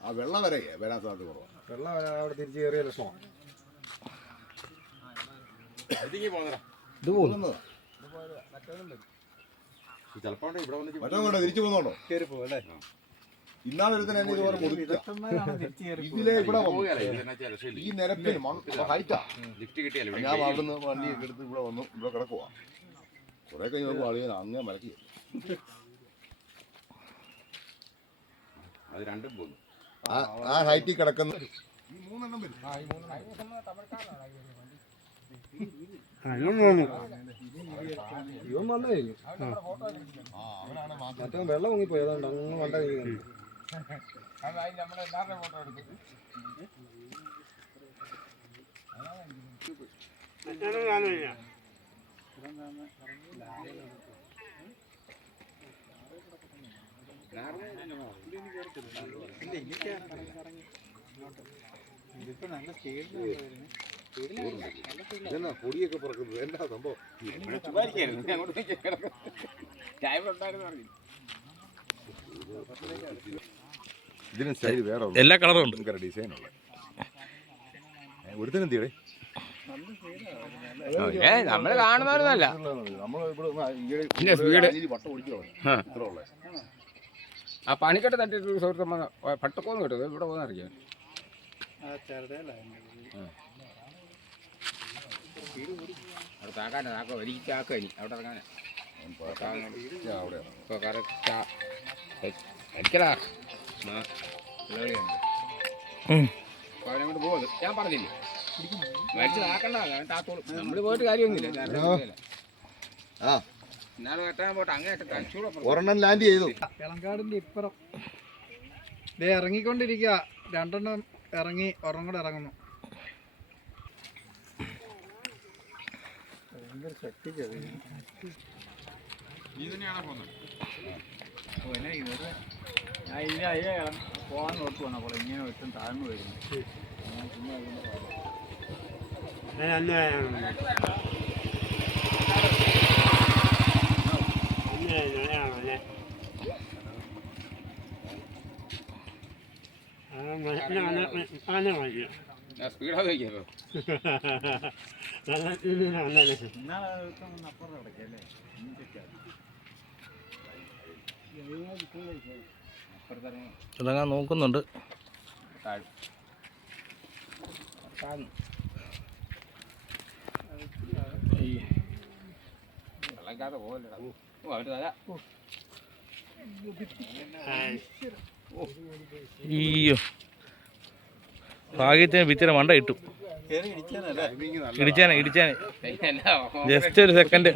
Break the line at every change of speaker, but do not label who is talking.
ആ വെള്ളം വരെ വരാൻ സാധ്യത കുറവാണ്
വെള്ളം അവിടെ തിരിച്ച് കയറിയ ലക്ഷണമാണ്
ഇത് പോകുന്നത്
ചിലപ്പോ ഇവിടെ വന്ന്
മറ്റോ കൊണ്ടോ തിരിച്ചു പോകുന്നുണ്ടോ
കയറി പോകും അല്ലേ?
ഇന്നാളെ ഒരുത്തന്നെ എന്നെ ഇതുപോലെ മുതുക്കുക ഇതിലെ ഇവിടെ വന്നു. ഈ നിരപ്പിൽ ഹൈറ്റാ
ലിഫ്റ്റ് കിട്ടിയല്ലോ?
ഞാൻ അവിടുന്ന് വണ്ടിയൊക്കെ എടുത്ത് ഇവിടെ വന്നു. ഇവിടെ കിടക്കുവാ. കുറെ കഴിഞ്ഞ് നോക്കുമ്പോൾ അളിയൻ അങ്ങേ മലക്കി
അത് രണ്ടും പോകുന്നു
ആ ആ ഹൈറ്റിൽ കിടക്കുന്ന. ഈ മൂന്നെണ്ണം വരും.
ഇവൻ വന്നു. കഴിഞ്ഞു. മറ്റേ വെള്ളം മുങ്ങിപ്പോയി അതുകൊണ്ട് അങ്ങ് വണ്ട കഴിയുന്നുണ്ട്
ഇതെന്നാ പൊടിയൊക്കെ പറക്കുന്നത് എന്താ സംഭവം? ഇതിന് സ്റ്റൈൽ വേറെ.
എല്ലാ കളറും ഉണ്ട്.
ഭയങ്കര ഡിസൈൻ ഉള്ള ഒരുത്തനും തീരെ നമ്മൾ
കാണുന്നവരുന്നല്ല
നമ്മളിവിടെ വട്ടം. ഇത്ര ഉള്ളേ.
ആ പണിക്കെട്ട് തട്ടിട്ട് സുഹൃത്തു സുഹൃത്ത് പട്ടക്കോന്ന് കിട്ടും. ഇവിടെ പോകുന്ന അറിയാം അവിടെ താക്കാനെ താക്ക ഒരിക്കാക്ക ഇനി. അവിടെ ഇറങ്ങാനെ. ഇപ്പോൾ കറക്റ്റാ അടിക്കടാ. അവനങ്ങോട്ട് പോകുന്നത് ഞാൻ പറഞ്ഞില്ലേ? മരിച്ചു താക്കണ്ട ഞാൻ താത്തോളും നമ്മൾ പോയിട്ട് കാര്യമൊന്നുമില്ല.
ആ. ഒരെണ്ണം ലാൻഡ് ചെയ്തു.
ഇളങ്കാടിന്റെ ഇപ്പുറം. ദേ ഇറങ്ങിക്കൊണ്ടിരിക്കുക. രണ്ടെണ്ണം ഇറങ്ങി ഒരെണ്ണം കൂടെ ഇറങ്ങുന്നു. ഭയങ്കര ശക്തിക്ക്
നീ തന്നെയാണോ പോകുന്നത്
ഞാൻ ഇല്ല അയ്യ പോകാൻ നോക്കി വന്നപ്പോൾ ഇങ്ങനെ ഒട്ടും താഴ്ന്നു വരുന്നു.
ഞാൻ ഇറങ്ങാൻ നോക്കുന്നുണ്ട്. താഴ്ന്നു ഓ അവർ തല
അയ്യോ. ഭാഗ്യത്തിന് ഭിത്തിര മണ്ട ഇട്ടു. ഇടിച്ചാനെ ഇടിച്ചാനെ. ജസ്റ്റ് ഒരു സെക്കൻഡ്